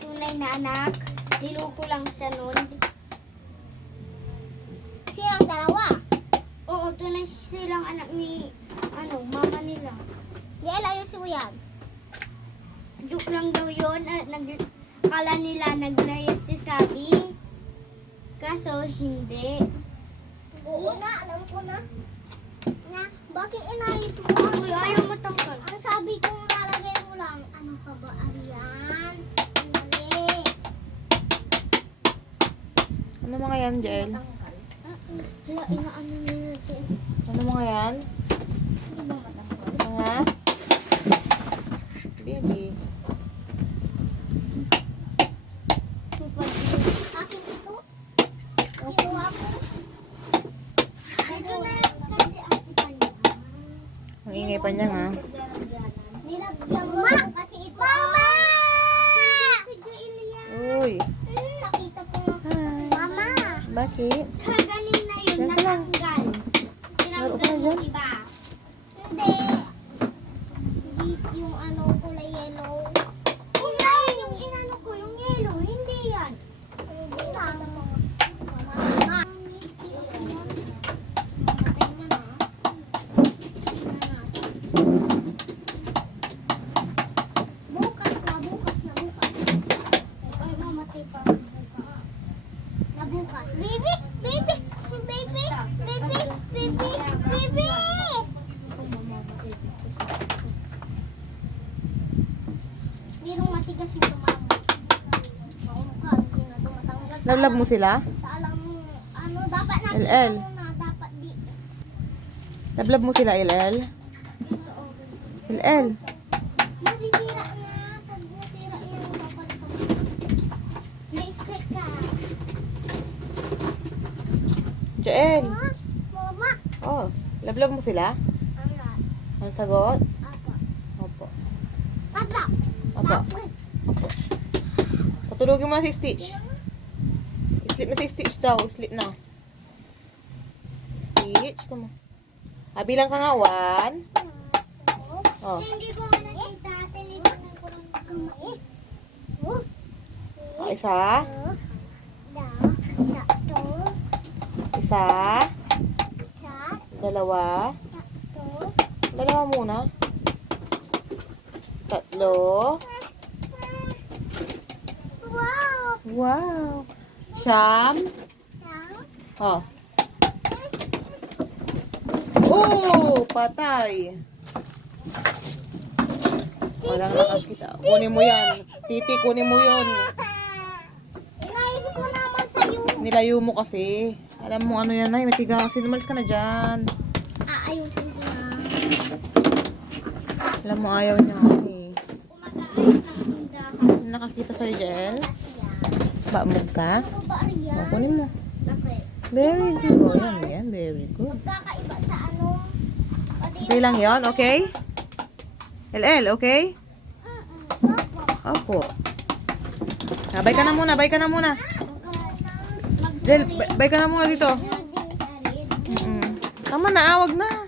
Tunay na anak. Niloko lang siya noon. Silang dalawa. Oo, tunay silang anak ni, mama nila. Di ayusin mo yan. Joke lang daw yun. Kala nila naglayas si Sabi. Kaso, hindi. Oo na, alam ko na. Bakit inayos mo? Uy, ayaw matangkal. Ang sabi kong lalagay mo lang, ano ka ba, Arian? Ang mali. Ano mga yan, Jael? Matangkal. Hala, inaano nila. Ano mga yan? Hindi ba matangkal? Mga? Baby. Akin ito? Ito ako? Ito na lang kasi ang ipanin. Ang ingay pa niya nga. Nilagyan mo kasi ito. Mama! Si Joelia. Uy. Nakita ko nga. Hi. Mama! Bakit? Kaganin na yun, Yan ka lang. natanggal. Laro ka Tinanggal na mo, dyan. diba? Hindi. Hindi yung kulay yellow. Kung ngayon yung inano ko, yung yellow, hindi yan. Hindi lang. Mama. Matay mo na. Tingnan natin. Bukas na. Ay, mamatay pa. Na bukas. Baby! Baby! Baby! Baby! Baby! Baby! Merong matigas mo mama. Maumukha, hindi na tumatanggal. Love mo sila? Sa alam mo, dapat natin LL. muna, dapat di. Love mo sila, LL? LL. Masisira na. Pag masira yan, dapat May stick ka. Jael. Mama! Oh, love mo sila? Ayan. Ang sagot? Apa. Opo. Apa. Opo. Opo. Patulogin mo na si Stitch. Sleep na si Stitch daw. Sleep na. Stitch, come on. Bilang ka nga, 1. Oh. Hindi ko nga nakita. Tinitingnan ko lang kamay. Isa. Isa. Dalawa. Dalawa muna. Tatlo. Wow! Wow. Siyam. Oh. Oh, patay. Walang nakakita. Kunin mo yan. Titi, kunin mo yun. Inayos ko naman sa'yo. Nilayo mo kasi. Alam mo ano yan ay, matigas. Sinumalis ka na dyan. Aayusin ko na. Alam mo ayaw niya eh. Kumakain ng tindahan. Nakakita sa'yo, Jel? Kasi yan. Bamog ka? Ano ba, Arian? O, kunin mo. Bakit? Very good. O, yan. Very good. Magkakaiba sa ano. Pati Okay lang yon, okay? LL, okay? Opo. Bye ka na muna, bye ka na muna. Jel, bye ka na muna dito. Tama na, wag na.